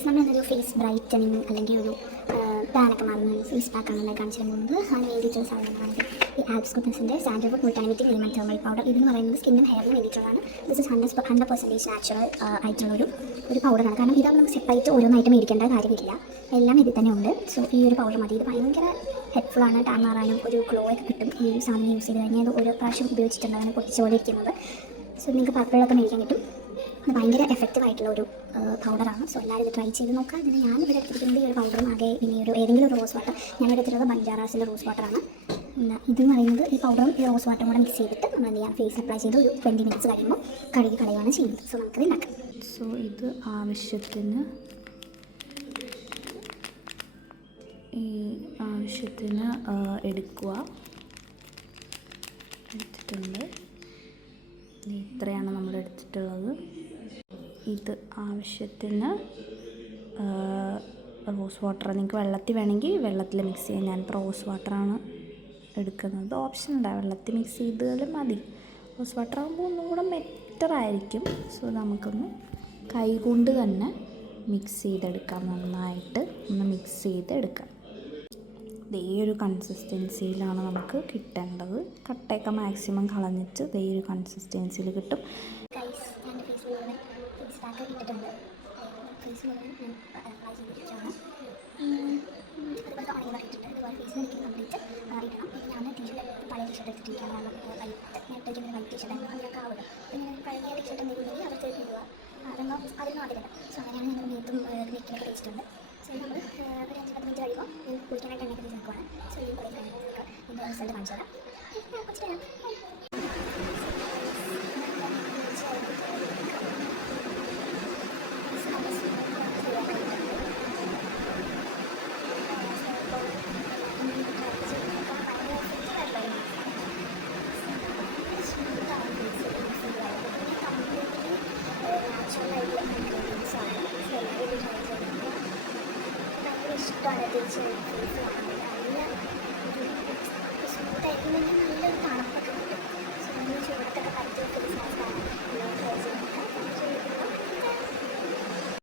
Guys നമ്മളൊരു face brightening അല്ലെങ്കിൽ ഒരു ടാനൊക്കെ മാറുന്ന ഫേസ് പാക്ക് ആണ് കാണിച്ചു പോകുന്നത്. അതിന് വേണ്ടിയിട്ടുള്ള സാധനങ്ങളാണ് ഈ ആൽപ്സ് കുട്ടൻസിൻ്റെ സാൻഡൽവുഡ് മുൾട്ടാനിറ്റി ക്രീം തെർമൽ പൗഡർ. ഇതെന്ന് പറയുന്നത് സ്കിന്നും ഹെയറിനും വേണ്ടിയിട്ടുള്ളതാണ്. ദിസ് ഇസ് 100% നാച്ചുറൽ ആയിട്ടുള്ള ഒരു പൗഡറാണ്. കാരണം ഇതാകുമ്പോൾ നമുക്ക് സെപ്പറേറ്റ് ഓരോന്നായിട്ട് മേടിക്കേണ്ട കാര്യമില്ല, എല്ലാം ഇതിൽ തന്നെ ഉണ്ട്. സോ ഈ ഒരു പൗഡർ മതി. ഇത് ഭയങ്കര ഹെൽപ്ഫുള്ളാണ്. ടാൻ മാറാനും ഒരു ഗ്ലോ ഒക്കെ കിട്ടും. ഈ ഒരു സാധനം യൂസ് ചെയ്ത് കഴിഞ്ഞാൽ അത് ഓരോ പ്രാവശ്യം ഉപയോഗിച്ചിട്ടുണ്ടാകും പൊട്ടിച്ച പോലെ ഇരിക്കുന്നത്. സോ നിങ്ങൾക്ക് പർപ്പിളൊക്കെ മേടിക്കാൻ കിട്ടും. അത് ഭയങ്കര എഫക്റ്റീവ് ആയിട്ടുള്ള ഒരു പൗഡറാണ്. സോ എല്ലാവരും ഇത് ട്രൈ ചെയ്ത് നോക്കുക. ഇതിന് ഞാൻ ഇവിടെ എടുത്തിരിക്കുന്നത് ഈ ഒരു പൗഡറും ആകെ ഇനി ഏതെങ്കിലും ഒരു റോസ് വാട്ടർ. ഞാൻ എടുത്തിട്ടുള്ളത് ബഞ്ചാറാസിൻ്റെ റോസ് വാട്ടറാണ്. ഇതെന്ന് പറയുന്നത് ഈ പൗഡറും ഈ റോസ് വാട്ടറും കൂടെ മിക്സ് ചെയ്തിട്ട് നമ്മൾ എന്ത് ചെയ്യാം, ഫേസ് അപ്ലൈ ചെയ്ത് ഒരു 20 മിനിറ്റ്സ് കഴിയുമ്പോൾ കഴുകി കളയുകയാണ് ചെയ്യുന്നത്. സോ നമുക്കത് ഉണ്ടാക്കാം. സോ ഇത് ആവശ്യത്തിന് എടുക്കുക. എടുത്തിട്ടുണ്ട്. ഇത്രയാണ് നമ്മൾ എടുത്തിട്ടുള്ളത്. ഇത് ആവശ്യത്തിന് റോസ് വാട്ടർ. നിങ്ങൾക്ക് വെള്ളത്തിൽ വേണമെങ്കിൽ വെള്ളത്തിൽ മിക്സ് ചെയ്യാം. ഞാനിപ്പോൾ റോസ് വാട്ടറാണ് എടുക്കുന്നത്. ഓപ്ഷൻ ഉണ്ട്, വെള്ളത്തിൽ മിക്സ് ചെയ്താലും മതി. റോസ് വാട്ടർ ആകുമ്പോൾ ഒന്നും കൂടെ ബെറ്റർ ആയിരിക്കും. സോ നമുക്കൊന്ന് കൈ കൊണ്ട് തന്നെ മിക്സ് ചെയ്തെടുക്കാം. നന്നായിട്ട് ഒന്ന് മിക്സ് ചെയ്തെടുക്കാം. ഈ ഒരു കൺസിസ്റ്റൻസിയിലാണ് നമുക്ക് കിട്ടേണ്ടത്. കട്ടയൊക്കെ മാക്സിമം കളഞ്ഞിട്ട് ഈ ഒരു കൺസിസ്റ്റൻസിയിൽ കിട്ടും. സോ നമ്മൾ ഒരു 5-10 മിനിറ്റ് കഴിയുമ്പോൾ കുളിക്കാനായിട്ട് എണ്ണയൊക്കെ ചേർക്കുവാണ്. സോ ഈ കുറേ കാര്യങ്ങൾക്ക് ഇതിൻ്റെ റിസൾട്ട് കാണിച്ചു തരാം. ഇഷ്ടമാണ് തിരിച്ച്